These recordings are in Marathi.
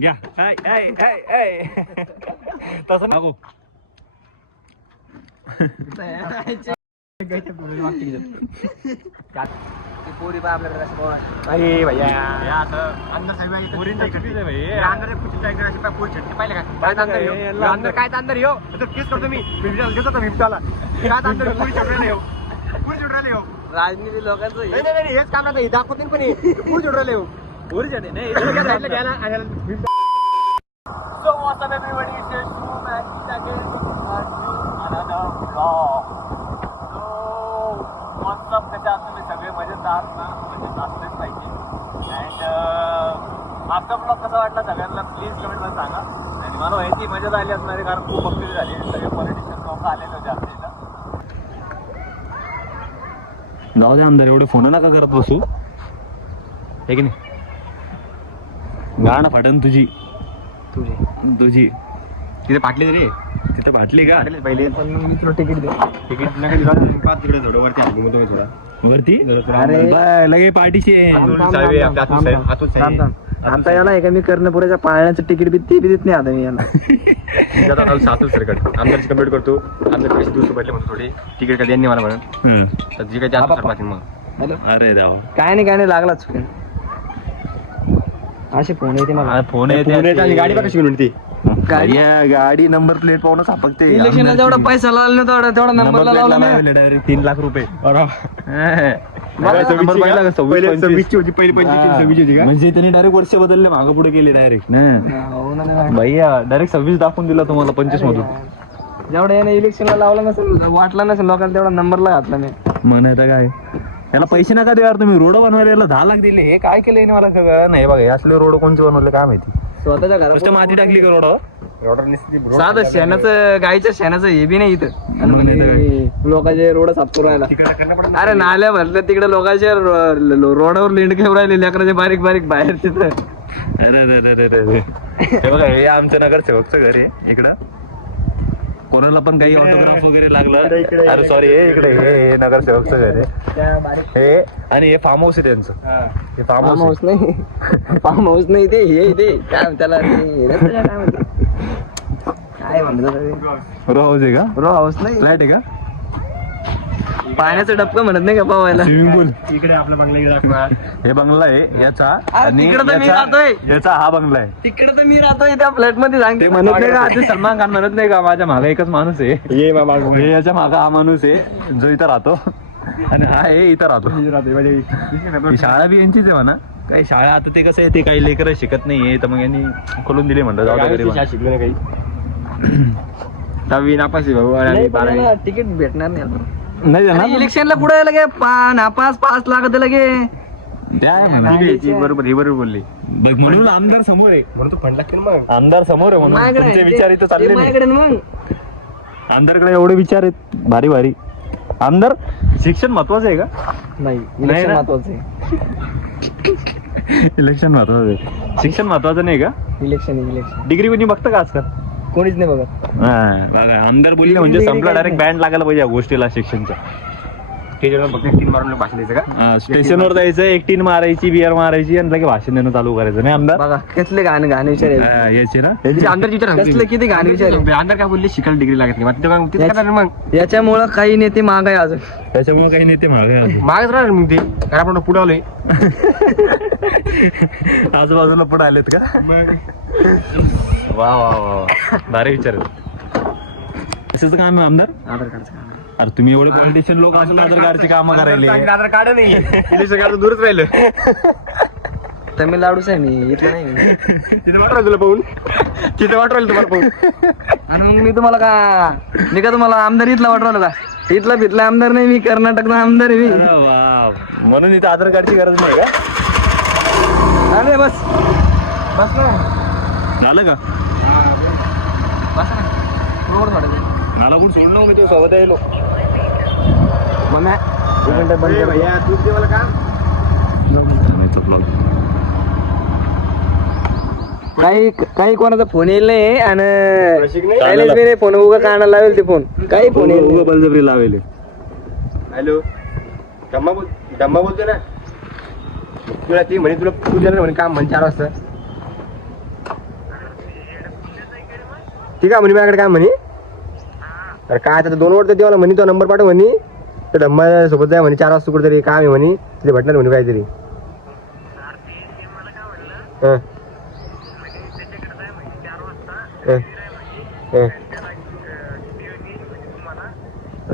घ्या तसं नको पोरी बा आपल्याकडे कसं बोला अरे भैया अंदर साहेब पाहिले याला अंदर काय अंदर येऊ तर केस करतो मी देतो तो मिमटाला काय अंदर पुरी चढले येऊ पुरी चढले येऊ राजनीती लोकांचं हेच काम नाही दाखवतील पण पुरी चढले येऊ पुरी चढले नाही साईडला घ्या ना so WhatsApp everybody it's shoe man again another vlog so WhatsApp त्याच्यात तुम्ही सगळे मजेत आहात ना मजेत असलेच पाहिजे अँड आजचा ब्लॉग कसा वाटला सगळ्यांना प्लीज कमेंटमध्ये सांगा आणि मला माहिती मजा आली असणार आहे कारण खूप भक्ती झाली सगळे पॉलिटिशियन लोक आले होते आपल्या इथं जाऊ दे आमदार एवढे फोन नका करत बसू हे की नाही गाणं फाटन तुझी तिथे पाटली रे तिथं फाटली का पहिले पण मग मी तुला तिकीट दे तिकीट नका दिला पाच तिकडे थोडं वरती आलो मग तुम्ही थोडा वरती अरे लगे पार्टीशी आता याला एका मी कर्णपुराच्या पाळण्याचं तिकीट बी ते बी देत नाही आता मी याला सातच सरकट आमदारची कंप्लीट करतो आमदार पैसे दुसरे पडले म्हणतो थोडी तिकीट कधी यांनी मला म्हणून तर जी काही जास्त सरपाती मग अरे जाऊ काय नाही लागलाच असे फोन येते मला फोन येते गाडी कशी घेऊन ती गाडी नंबर प्लेट पाहून सापडते इलेक्शनला जेवढा पैसा लावला तेवढा नंबरला लावला डायरेक्ट 3 लाख रुपये म्हणजे त्यांनी डायरेक्ट वर्ष बदलले मागं पुढे गेले डायरेक्ट भैया डायरेक्ट 26 दाखवून दिला तुम्हाला 25 मधून जेवढा याने इलेक्शनला लावला नसेल वाटला नसेल लोकांना तेवढा नंबरला घातला नाही म्हणायचं काय याला पैसे नका देऊ यार तुम्ही रोड बनवायला याला 10 लाख दिले हे काय केलं मला सगळं नाही बघा असले रोड कोणते बनवले काय माहिती स्वतःच्या घरात माती टाकली का रोड साधं शेणाचं गायच्या शेणाचं हे बी नाही इथं लोकांचे रोड साफ करू राहिला अरे नाल्या भरल्या तिकडे लोकांच्या रोडावर लेंड घेऊन राहिले लेकराचे बारीक बारीक बाहेर तिथं अरे हे बघा हे आमच्या नगरसेवकचं घर आहे इकडं कोणाला पण काही ऑटोग्राफ वगैरे लागलं अरे सॉरी हे इकडे हे नगरसेवकचं घर आहे हे आणि हे फार्म हाऊस आहे त्यांचं हे फार्म हाऊस नाही फार्म हाऊस नाही ते हे काय त्याला काय म्हणतात रो हाऊस आहे का रो हाऊस नाही फ्लॅट आहे का पाण्याचं डबकं म्हणत नाही का पावायला स्विमिंग पूल इकडे आपला बंगला हे बंगला आहे याचा आणि तिकडे तर मी राहतोय याचा हा बंगला आहे तिकडे तर मी राहतोय त्या फ्लॅट मध्ये सांगते म्हणत नाही का आता सलमान खान म्हणत नाही का माझ्या मागे एकच माणूस आहे हे याच्या मागा हा माणूस आहे जो इथं राहतो आणि हा हे इथं राहतो ही शाळा बी यांचीच आहे म्हणा काही शाळा आता ते कसं आहे ते काही लेकरं शिकत नाहीये तर मग यांनी खोलून दिले म्हणलं जाऊ दे शिकले काही 10वी नापास तिकीट भेटणार नाही नाही इलेक्शनला पुढे लगे नापास 5 लाख लगे बरोबर ही बरोबर बोलली बघ म्हणून आमदार समोर आहे म्हणून तो फंड लागतील मग आमदार समोर आहे म्हणून तुमचे विचार इथं चालले नाही मग आमदारकडे एवढे विचार आहेत भारी भारी आमदार शिक्षण महत्वाचं आहे का नाही इलेक्शन महत्वाचं आहे इलेक्शन महत्वाचं आहे शिक्षण महत्वाचं नाही का इलेक्शन डिग्री कोणी बघतं का आजकाल कोणीच नाही बघत बघा आमदार बोलले म्हणजे संपला डायरेक्ट बँड लागायला पाहिजे या गोष्टीला शिक्षणच्या स्टेशनवर जायचं एक टीन मारायची बिअर मारायची आणि लगे भाषण देणं चालू करायचं नाही आमदार बघा कसले गाणे याचे ना कसले किती गाणे विचार आमदार काय बोलले शिकायला डिग्री लागत नाही मग याच्यामुळं काही नेते महाग आहे अजून त्याच्यामुळे काही नेते मागच राहणार मग ते काय आपण पुढे आलोय आजूबाजूला पुढे आलेत का वा वा वा भारी विचार कशाचं काम आहे आमदार आधार कार्डचं अरे तुम्ही एवढे पॉलिटिशियन लोक असून आधार कार्डची कामं करायला आधार कार्ड नाही इलेक्शन कार्ड दूरच राहिलं तमिळनाडूच आहे मी इथलं नाही तिथे वाट राहिलं पाहून तुम्हाला पाहून आणि मग मी तुम्हाला का तुम्हाला आमदार इथला वाट राहिलो का इथला भितला आमदार नाही मी कर्नाटकचा आमदार आहे मी म्हणून इथे आधार कार्डची गरज नाही का अरे बस ना झालं का बस ना मला कोण सोडणं मी तुझ्या सोबत यायलो काही कोणाचा फोन येईल नाही आणि फोन उगा कानाला लावेल ते फोन काही फोन येईल बलजबरी लावेल हॅलो डम्मा बोलतो ना तुला ती म्हणे तुला पूजेला म्हणे काम म्हणे 4 वाजता. ठीक आहे म्हणे माझ्याकडे काम म्हणे. अरे काय आता 2 वर तर देवाला म्हणे तो नंबर पाठव म्हणे. तर धम्मा सोबत जाय म्हणे 4 वाजता कुठेतरी काम आहे म्हणे तिथे भेटणार म्हणे काहीतरी.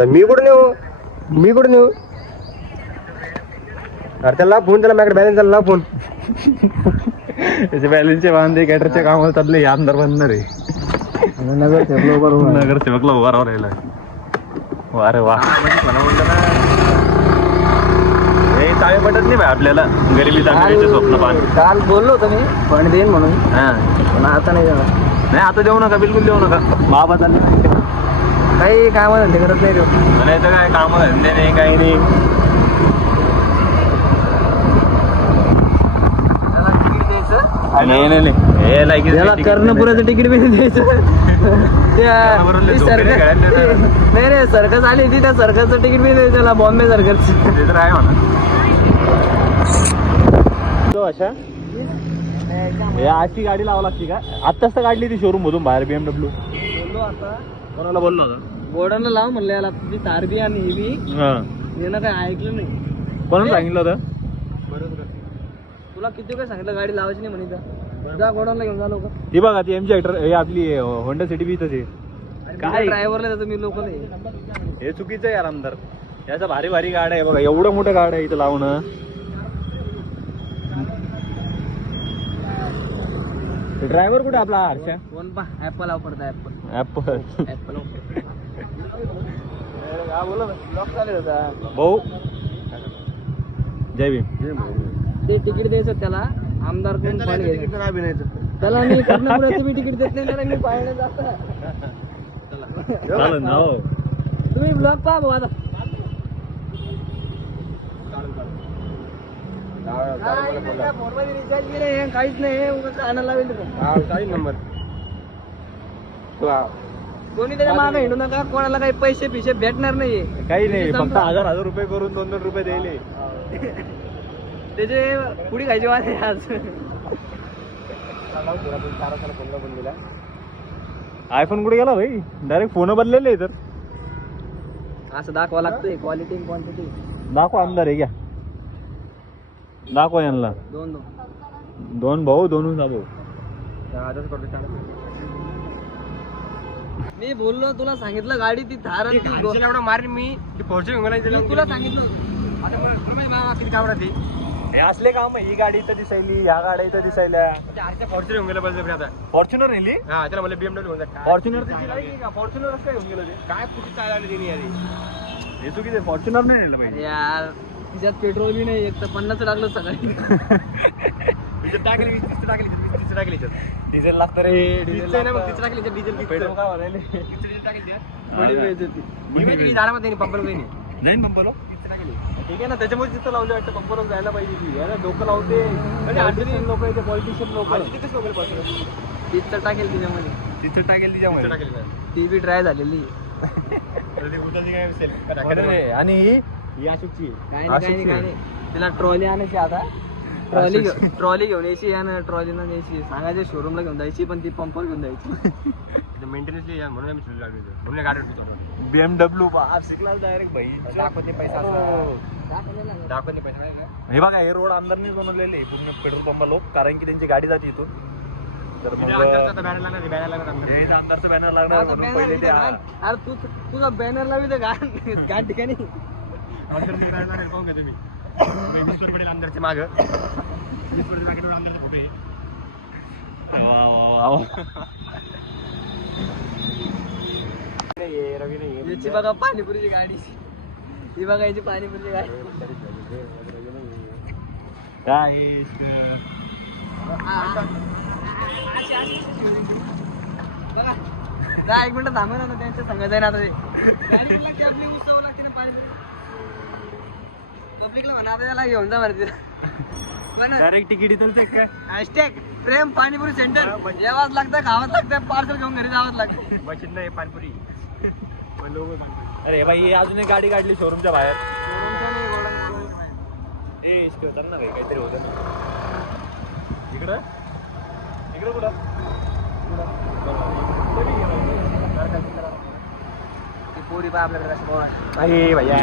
मी कुठं नेऊ अरे त्याला फोन त्याला माझ्याकडे बॅलन्स झाला फोन. त्याचे बॅलन्सचे बांधे कॅटरच्या कामाला चालले आमदार बनणार आहे. नगरसेवकला उभा राहून राहिला. अरे वा हे चावे पटत नाही भाई आपल्याला. गरिबी चाकरीचे स्वप्न पाहणे. काल बोललो होतो मी पण देईन म्हणून. हा पण आता नाही देणार. नाही आता देऊ नका बिलकुल देऊ नका. बाबा चालले काही काम धंदे करत नाही देऊ. म्हणायचं काय काम धंदे नाही काही नाही. नाही नाही नाही हे लायकी त्याला कर्णपुराचं तिकीट बी नाही द्यायचं. नाही रे सर्कस आली होती त्या सर्कसचं तिकीट बी द्यायचं त्याला. बॉम्बे सर्कसचं ते तर आहे म्हणा. अशा अशी गाडी लावा लागते का? आत्ताच तर काढली ती शोरूम मधून बाहेर BMW. बोललो आता कोणाला बोललो होता? गोडानं लाव म्हणलं याला तुझी तार बी आणि हे बी. यानं काय ऐकलं नाही. कोणाला सांगितलं होतं? तुला किती काय सांगितलं गाडी लावायची नाही म्हणे. जा गोडाऊनला घेऊन जा लवकर. ही बघा ती एमची हे आपली होंडा सिटी बी इथंच आहे. काय ड्रायव्हरला देतो मी लोकल. हे चुकीचं आहे यार आमदार. याचा भारी भारी गाड्या आहे बघा. एवढं मोठं गाड्या आहे इथं लावणं. ड्रायव्हर कुठे आपला हर्षा? कोण पा ऍपल वापरता ऍपल. ऍपल लॉक चालेल होता भाऊ. जय भीम. ते तिकीट द्यायचं त्याला. आमदार कोण फंड घ्यायचं त्याला. मी कर्णपुराचं बी तिकीट देत नाही त्याला. मी पाहायला जातो. चालेल ना हो. तुम्ही ब्लॉग पहा भाऊ आता. फोनमध्ये रिचार्ज केले काहीच नाही. आणायला लावेल नंबर कोणी त्याच्या मागे हिंडू नका. कोणाला काही पैसे पिशे भेटणार नाही. काही नाही फक्त 1000 रुपये करून 2-2 रुपये द्यायले. त्याचे पुढी खायची वाट आहे आज. आयफोन कुठे गेला भाई? डायरेक्ट फोन बदलेले तर. असं दाखवा लागतंय क्वालिटी क्वांटिटी. दाखवा आमदार आहे घ्या. दाखवा यांना. 2 भाऊ 2 भाऊ. मी बोललो तुला सांगितलं गाडी ती थार मारी मी तुला सांगितलं. किती काम राहते हे असले काम. ही गाडी इथं दिसायली. ह्या गाड्या इथं दिसायल्या. फॉर्च्युनर घेऊन गेलं पाहिजे आता. फॉर्च्युनर नेली. हा त्याला मला BMW घेऊन जा. फॉर्च्युनर फॉर्च्युनर काय घेऊन गेलो ते? काय कुठे चालवलं त्यांनी यार. हे चुकीचं. फॉर्च्युनर नाही नेलं पाहिजे यार. तिच्यात पेट्रोल बी नाही. एक तर 50 लागलं सकाळी. टाकली 20 टाकली डिझेल लागतं रे. डिझेल टाकली डिझेल पेट्रोल काय म्हणाले? पंपर जाईन पंपलो. ठीक आहे ना. त्याच्यामुळे तिथं लावलं वाटतं. पंपवर जायला पाहिजे. याला डोकं लावते. लोक येते पॉलिटिशियन लोक. तिथं टाकेल तिच्यामध्ये. तिथं टाकेल तिच्यामध्ये. ती बी ड्राय झालेली. आणि ही अशोकची काय नाही. तिला ट्रॉली आणायची आता. ट्रॉली घेऊन यायची आणि ट्रॉलीनं न्यायची. सांगायचे शोरूमला घेऊन जायची पण ती पंपवर घेऊन जायची. मेंटेनन्स म्हणून म्हणून गाडी BMW शिकला डायरेक्ट भाई. दाखवते पैसा दाखवते पैसा. हे बघा हे रोड आमदारनेच बनवलेले आहे पूर्ण पेट्रोल पंपा लोक. कारण की त्यांची गाडी जाते इथून. तर मग आमदारचं बॅनर लागणार म्हणून पहिले ते अरे तुझा बॅनर लावी तर घाण ठिकाणी. पाहून घ्या तुम्ही. 20 वर पडेल आमदारच्या मागं. 20 वर मागे आमदारचा फोटो आहे. याची बघा पाणीपुरीची गाडी. ही बघा याची पाणीपुरीची गाडी. काय बघा. 1 मिनिट थांबा ना. त्यांच्या सांगायचं आहे ना आता ते. आपली उत्सव लागते ना पाणीपुरी. पब्लिकला म्हणा आता त्याला घेऊन जा मारते. डायरेक्ट तिकीट इथं चेक काय? हॅशटॅग प्रेम पाणीपुरी सेंटर. जेवाच लागतं खावंच लागतं. पार्सल घेऊन घरी जावंच लागतं. बचित नाही पाणीपुरी. अरे भाई अजून एक गाडी काढली शोरूमच्या बाहेर. ते चांगलं काही काहीतरी होतं ना इकडं इकडं कुठं पोरी बा आपल्याकडे असं भैया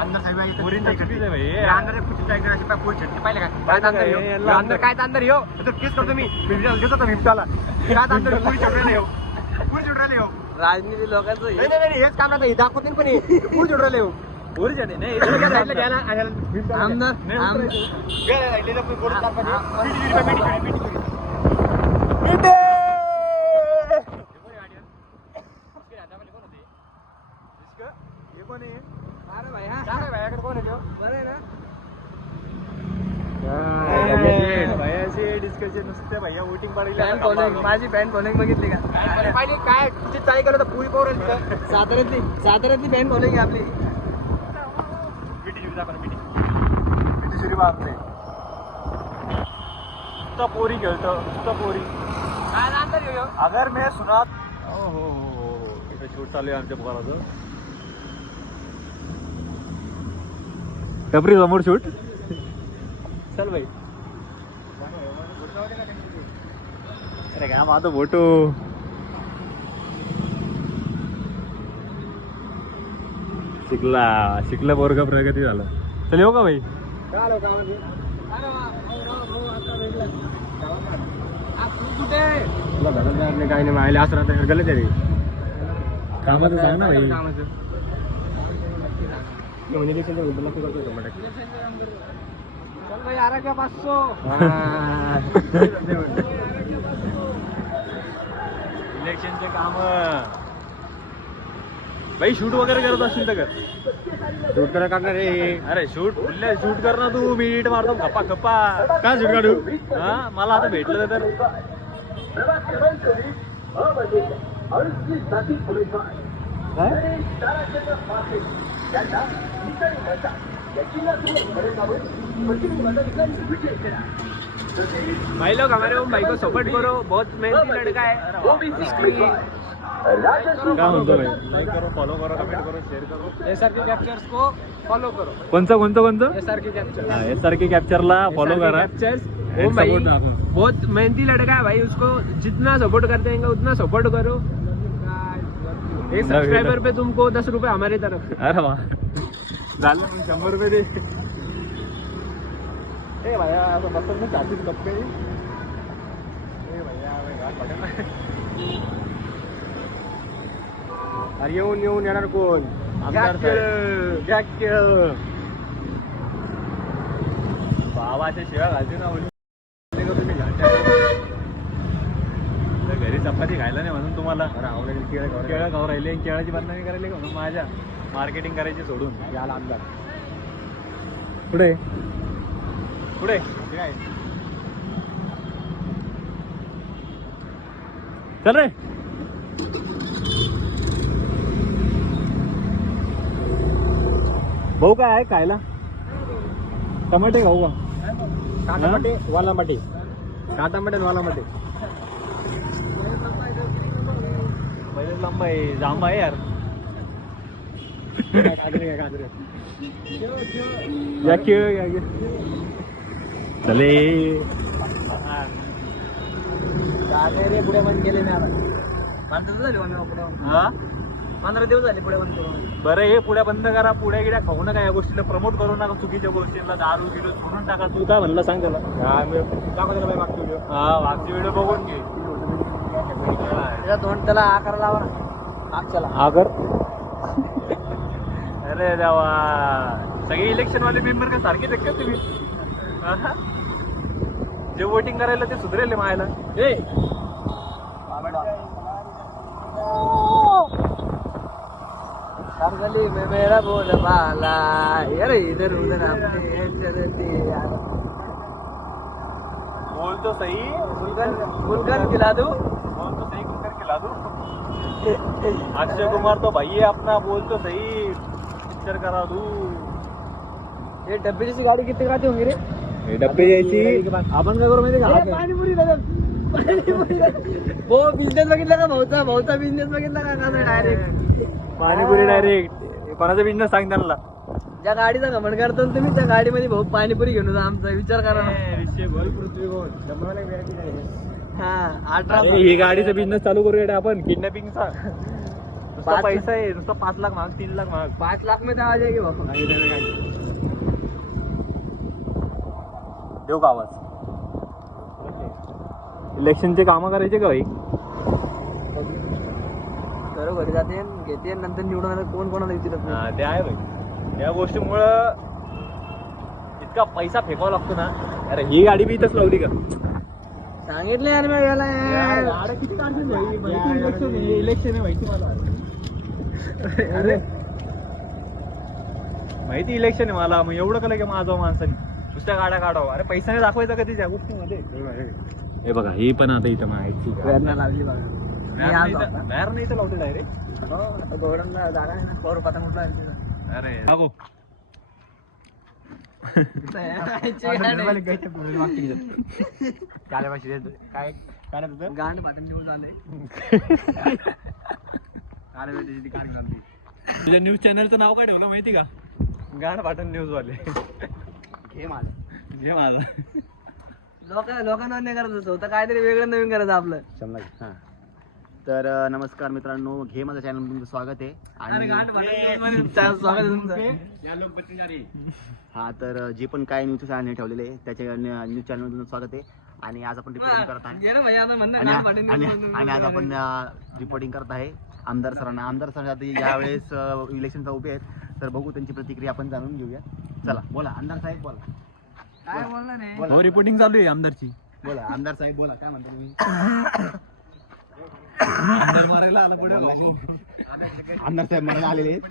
अंदर साहेब अंदर पोरी छटणी पाहिलं का अंदर काय अंदर येऊ केस करतो मी घेतो भीमताला काय अंदर पोरी छटणी येऊ पोरी छटणी येऊ राजनीती लोकांचं हेच काम नाही दाखवतील पण पोरी छटणी येऊ पोरी छटणी नाही डिस्कशन नुसते भैया वोटिंग पाडली माझी पॅन्ट फॉलोइंग बघितली का काय तुझी चाय केलं तर पुरी पोर साताऱ्यातली पॅन्ट फॉलोइंग आपली बापरे नुसतं पोरी खेळतो नुसतं पोरी अगर मैं सुना हो इथे शूट चालू आहे आमच्या पोराचं टपरी समोर शूट चल भाई अरे काय माझं फोटो शिकला पोरगा प्रगती झाला चल येऊ का भाई काय नाही मायला असं राहतं गलत आहे कामाचं सांग ना भाई आरोग्य 500 इलेक्शनचे काम भाई शूट वगैरे करत असतील तर कर शूट करा करणार रे अरे शूट कर ना तू मी नीट मारतो गप्पा गप्पा काय शूट काढू हा मला आता भेटलं तर भाई लोग हमारे ओम भाई को सपोर्ट करो बहुत मेहनती लड़का है फॉलो करो कमेंट करो शेयर करो एसआरके कैप्चर्स को फॉलो करो कोणतं एसआरके कैप्चरला फॉलो करा ओम भाई बहुत मेहनती लड़का है भाई उसको जितना सपोर्ट करते हैं उतना सपोर्ट करो एक सब्सक्राइबर पे तुमको 10 रुपए हमारी तरफ अरे वाह झालं 100 रुपये दे ए भैया असं बसत ना चालतील कप्पे ए भैया अरे येऊन येणार कोण बाबाच्या शिव्या घालते ना तुम्ही घरी चपाती खायला नाही म्हणून तुम्हाला केळं खाऊ राहिले केळाची बदनामी करायला म्हणून माझ्या मार्केटिंग करायची सोडून याला आमदार पुढे काय चल रे भाऊ काय आहे खायला टमाटे खाऊ का काटामाटे वालामाटे वालामाटे पहिले लंबा आहे जांबा आहे यार चले रे पुढे बंद केले ना 15 दिवस झाले पुढे बंद करून बरं हे पुढे बंद करा पुढे गिड्या खाऊ नका या गोष्टीला प्रमोट करू नका चुकीच्या गोष्टीला दारू गिरू सोडून टाका तू काय म्हणलं सांग त्याला दाखव मागची व्हिडिओ मागची व्हिडिओ बघून घे त्याला आकार लावा ना आगर अरे देवा सगळे इलेक्शन वाले मेंबर का सारखे देखते तुम्ही जे वोटिंग करायला ते सुधरेल मायला ए गली में मेरा बोल बाला अरे इधर उधर बोल तो सही गुलगन खिला दूं बोल तो सही गुलगन खिला दूं अक्षय कुमार तो भाई है अपना बोल तो सही पिक्चर करा दूं ये डब्बे जैसी गाड़ी कितने खाते होंगे रे ये डब्बे जैसी आपण काय करू माहिती का पाणीपुरी वो बिझनेस बघितला का भाऊचा बिझनेस बघितला का डायरेक्ट पाणीपुरी डायरेक्ट कोणाचा बिझनेस सांग त्यांना ज्या गाडीचा घमंड करतो ना तुम्ही त्या गाडीमध्ये भाऊ पाणीपुरी घेऊन जा आमचा विचार करा ना. हा 18 ही गाडीचा बिझनेस चालू करूया आपण किडनॅपिंगचा. नुसता पैसा आहे नुसता 5 लाख माग 3 लाख माग 5 लाख मध्ये आ जाएगी बाबा. देऊ का आवाज. इलेक्शनचे कामं करायचे का भाई. घरी जाते घेते नंतर निवडून आलं कोण कोणाला विचारत नाही. ते आहे भाई. या गोष्टीमुळं इतका पैसा फेकावा लागतो ना. अरे ही गाडी बी इथंच लावली का. सांगितलं यार मी याला किती काढतील भाई. इलेक्शन आहे माहिती मला. अरे माहिती इलेक्शन आहे मला. मग एवढं कलं की माझं माणसाने दुसऱ्या गाड्या काढावं. अरे पैसा दाखवायचा कधी त्या गोष्टीमध्ये. हे बघा ही पण आता इथं माहिती प्रेरणा लागली बघा. बाहेर नाही तर लावते डायरेक्ट. हो आता गोडांना जागा आहे ना पोर पतंग उडला अरे मागो काय गांड पाठण निवडून आले. तुझ्या न्यूज चॅनलचं नाव काय ठेवलं माहिती का. गाण पाटण न्यूज वाले. घे माझं घे माझा. लोकांना नाही करायचं स्वतः काहीतरी वेगळं नवीन करायचं आपलं. तर नमस्कार मित्रांनो, घे माझ्या चॅनल तुमचं स्वागत आहे. अरे गांड आणि पाठण स्वागत आहे तुमचं. हा तर जे पण काय न्यूज चॅनल ठेवलेले आहे त्याच्या न्यूज चॅनल तुमचं स्वागत आहे. आणि आज आपण रिपोर्टिंग करत आहे घे ना भैया आता म्हणणं आणि गांड पाठण आणि आज आपण रिपोर्टिंग करत आहे आमदार सरांना. आमदार सर आता यावेळेस इलेक्शनचा उभे आहेत, तर बघू त्यांची प्रतिक्रिया आपण जाणून घेऊया. चला बोला आमदार साहेब बोला. काय बोलणार आहे. बोला. हो रिपोर्टिंग चालू आहे आमदारची. बोला आमदार साहेब बोला, काय म्हणता तुम्ही. आमदार मारायला आला पुढे. आमदार साहेब मला आलेले आहेत.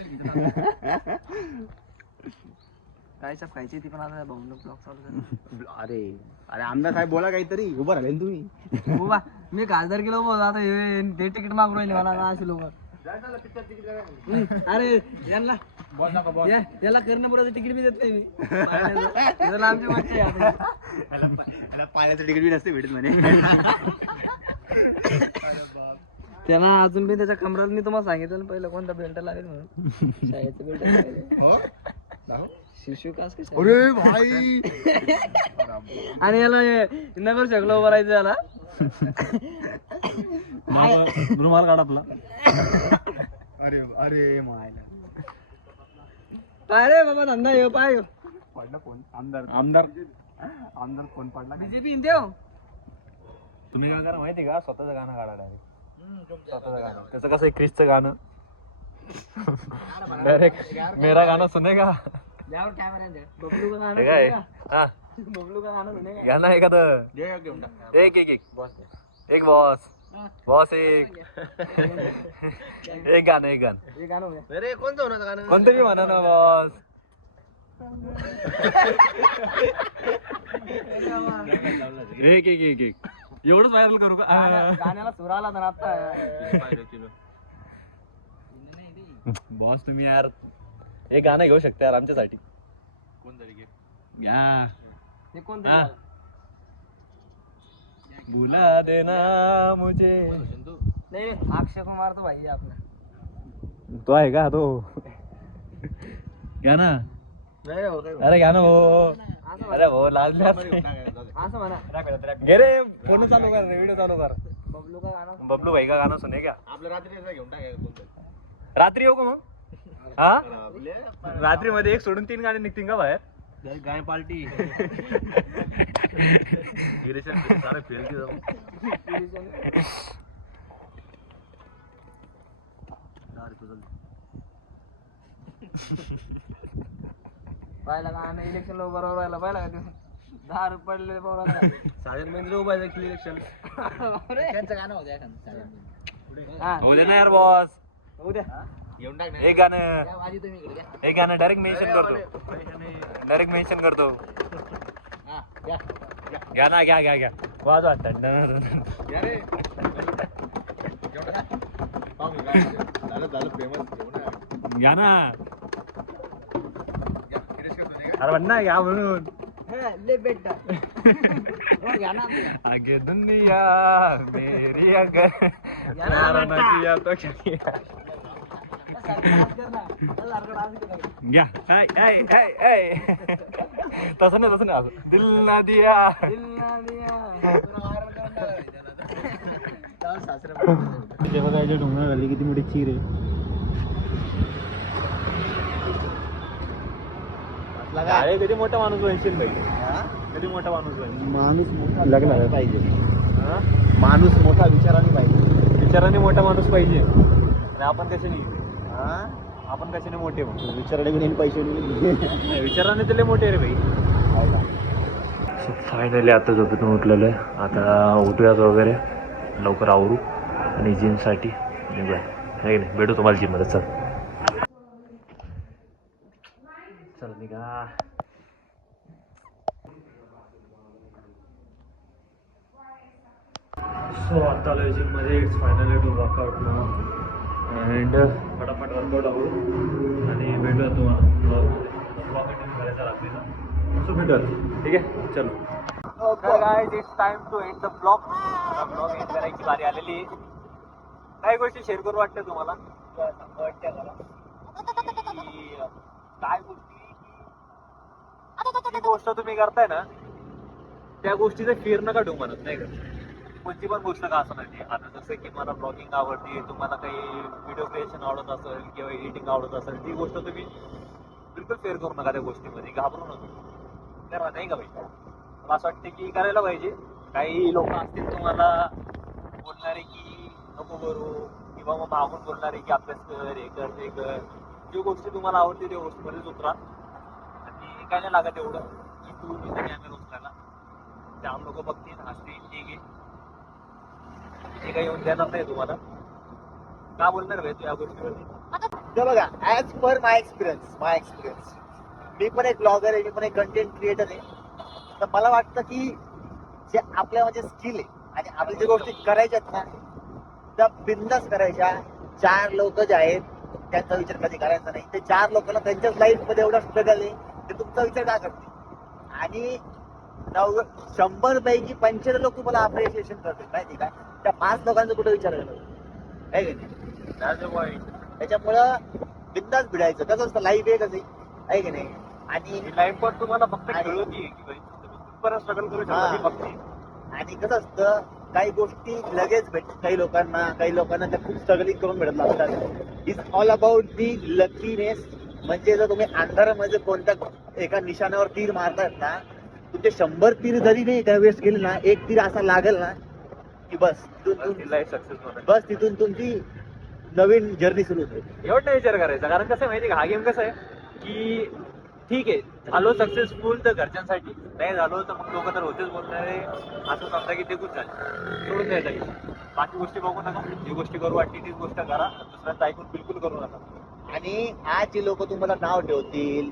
काय सब खायची ती पण आता भाऊंना ब्लॉग चालू कर. अरे अरे आमदार साहेब बोला काहीतरी. उभं राहिले ना तुम्ही. बाबा मी खासदार केलो बोल आता ते तिकीट मागून राहिले मला ना असे लोक. अरे यांना याला करणं तिकीट बी देत नाही मी. जरा आमची मच्छी आहे आता. त्याला पाण्याचं तिकीट बी नसते भेटत म्हणे. त्यांना अजून बी त्याच्या कमराला मी तुम्हाला सांगितलं ना पहिलं कोणता बेल्ट लागेल म्हणून. शाळेचं बेल्ट लागेल. शिशू कास कशा. अरे भाई. आणि याला नगर शकलो भरायचं याला. रुमाल काढ आपला. अरे अरे मायला काय रे बाबा धंदा येऊ पाय. पडला कोण. आमदार आमदार आमदार कोण पडला. बीजेपी देव. तुम्ही काय करा माहिती का, स्वतःचं गाणं काढा डायरेक्ट. स्वतःचं गाणं त्याचं कसं आहे, क्रिसचं गाणं डायरेक्ट मेरा गाणं सुनेगा. बबलू का गाणं हे काय सुनेगा? हा बबलू का गाणं सुनेगा? गाणं एखादं. एक एक एक बॉस बॉस एक एक गाणं हे गाणं होतं. अरे कोणतं होणार गाणं. कोणतं बी म्हणा ना बॉस. एक एक एक एक एवढंच व्हायरल करू का. गाण्याला सुर आला तर आता. बॉस तुम्ही यार एक गाणं घेऊ शकता यार आमच्यासाठी. घ्या. हे कोणतं हा. गाणं? बुला देना मुझे. नाही अक्षय कुमार तो भाई आपला. तो आहे का तो. घ्या ना. नाही हो काय अरे घ्या ना हो. असं अरे हो लाजल्या. असं म्हणा. घे रे फोन चालू कर रे, व्हिडिओ चालू कर. बबलू का गाणं. बबलू भाई का गाणं सुने क्या. आपलं रात्री घेऊन टाकायचं. रात्री येऊ का मग. हा रात्री मध्ये एक सोडून 3 गाणे निघतील का बाहेर. गाय पार्टी. सारे फेल की पाहिला गाणं इलेक्शन ला बरोबर राहिला पाहिला का ते 10 रुपये पडले बरोबर. साडेन महिने उभा आहे इलेक्शन. त्यांचं गाणं होतं एखादं. हा हो दे ना यार बॉस. उद्या घेऊन टाक. एक गाणं आधी तुम्ही इकडे घ्या. एक गाणं डायरेक्ट मेन्शन करतो. डायरेक्ट मेन्शन करतो. हा घ्या. घ्या ना घ्या घ्या घ्या वाजवा. झालं फेमस. घ्या ना. अरे म्हण ना घ्या म्हणून. ले बेटा. हो घ्या ना आपल्या. आगे दुनिया मेरी अगर प्यारा न किया तो क्या किया. घ्या तसं नाही असं दिल ना दिया डोंगर झाली किती मोठी चीर आहे. कधी मोठा माणूस बनशील पाहिजे कधी मोठा माणूस बनशील माणूस मोठा लग्न पाहिजे. माणूस मोठा विचाराने पाहिजे. विचाराने मोठा माणूस पाहिजे आणि आपण कशाने आपण कशाने मोठे म्हणतो विचाराने कोणी पैसे नाही, विचाराने तर लय मोठे रे भाई. फायनली आता झोपेतून उठलेलं आहे. आता उठूयात वगैरे लवकर आवरू आणि जिमसाठी निघूया नाही नाही भेटू तुम्हाला जिममध्ये. चल चल निघा. सो आता आलो जिममध्ये. It's finally to workout now and फटाफट वर्कआउट आवरू आणि भेटूया तुम्हाला ब्लॉगमध्ये. ब्लॉग एंडिंग करायचा रात्रीचा. सो भेटूयात ठीक आहे चलो. Guys it's time to end the blog. Blog end करायची बारी आलेली आहे. काही गोष्टी शेअर करू वाटतं तुम्हाला वाटतं मला की काय गोष्टी जी गोष्ट तुम्ही करताय ना त्या गोष्टीचं फेर नका ठेवू म्हणत नाही का. कोणती पण गोष्ट का असं नाही. आता जसं की मला ब्लॉगिंग आवडते तुम्हाला काही व्हिडिओ क्रिएशन आवडत असेल किंवा एडिटिंग आवडत असेल ती गोष्ट तुम्ही बिलकुल फेअर करू नका. त्या गोष्टीमध्ये घाबरू नका करा नाही का भाई. मला असं वाटतं की करायला पाहिजे. काही लोक असतील तुम्हाला बोलणारे की नको करू किंवा मग मागून बोलणारे की अभ्यास कर हे कर ते कर. जी गोष्टी तुम्हाला आवडते त्या गोष्टीमध्येच उतरा आणि काय नाही लागत एवढं की तू तिथं कॅमेरा उचलायला. ते आम लोक बघतील हसतील ठीक आहे ते काही येऊन देणार नाही तुम्हाला. का बोलणार भाई तू या गोष्टीवरती. बघा ऍज पर माय एक्सपिरियन्स मी पण एक ब्लॉगर आहे. मी पण एक कंटेंट क्रिएटर आहे. तर मला वाटतं की जे आपल्यामध्ये स्किल आहे आणि आपल्या ज्या गोष्टी करायच्या आहेत ना त्या बिंदास करायच्या. 4 लोक जे आहेत त्यांचा विचार कधी करायचा नाही. ते 4 लोकांना त्यांच्याच लाईफ मध्ये एवढा स्ट्रगल आहे ते तुमचा विचार का करते. आणि 100 पैकी 75 लोक तुम्हाला अप्रिशिएशन करतील माहिती काय. त्या 5 लोकांचा कुठे विचार करणार आहे की नाही. त्याच्यामुळं बिंदास भिडायचं. कसं असतं लाईफ एकच आहे की नाही. आणि लाईफ पण तुम्हाला फक्त खेळवती की भाई तुम्ही परत स्ट्रगल करू शकता फक्त. आणि कसं असतं काही गोष्टी लगेच भेटतात काही लोकांना त्या खूप स्ट्रगलिंग करून भेटत लागतात. It's all about the luckiness. म्हणजे जर तुम्ही अंधारामध्ये कोणत्या एका निशाण्यावर तीर मारतायत ना तुमचे 100 तीर जरी नाही त्यावेळेस गेले ना एक तीर असा लागेल ना की बस लाईफ सक्सेस होणार. बस तिथून तुमची नवीन जर्नी सुरू होते. एवढा विचार करायचा. कारण कसं आहे माहिती का हा गेम कसं आहे की ठीक आहे झालो सक्सेसफुल तर घरच्यांसाठी नाही झालो तर मग लोक तर होतेच बोलणारे असं समजा की ते खूप झाले सोडून द्यायचं की बाकी गोष्टी बघू नका. जी गोष्टी करू वाटते तीच गोष्ट करा. दुसऱ्यांचं ऐकून बिलकुल करू नका. आणि आज जे लोक तुम्हाला नाव ठेवतील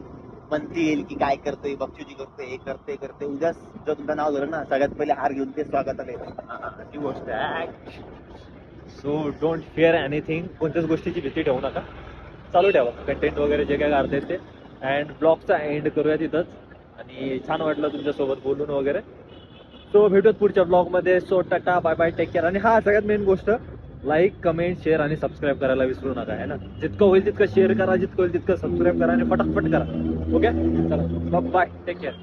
म्हणतील की काय करतोय बक्षुजी करतोय हे करते उद्या जर तुमचं नाव झालं ना सगळ्यात पहिले हार घेऊन ते स्वागताला येतात. ती गोष्ट आहे. So don't fear anything. कोणत्याच गोष्टीची भीती ठेवू नका. चालू ठेवा कंटेंट वगैरे जे काय काढता येते. अँड ब्लॉगचा एंड करूया तिथंच. आणि छान वाटलं तुमच्यासोबत बोलून वगैरे. सो भेटूयात पुढच्या ब्लॉगमध्ये. So tata bye bye take care. आणि हा सगळ्यात मेन गोष्ट लाईक कमेंट शेअर आणि सबस्क्राईब करायला विसरू नका आहे ना. जितकं होईल तितकं शेअर करा जितकं होईल तितकं सबस्क्राईब करा आणि फटाफट करा. ओके चला बाय टेक केअर.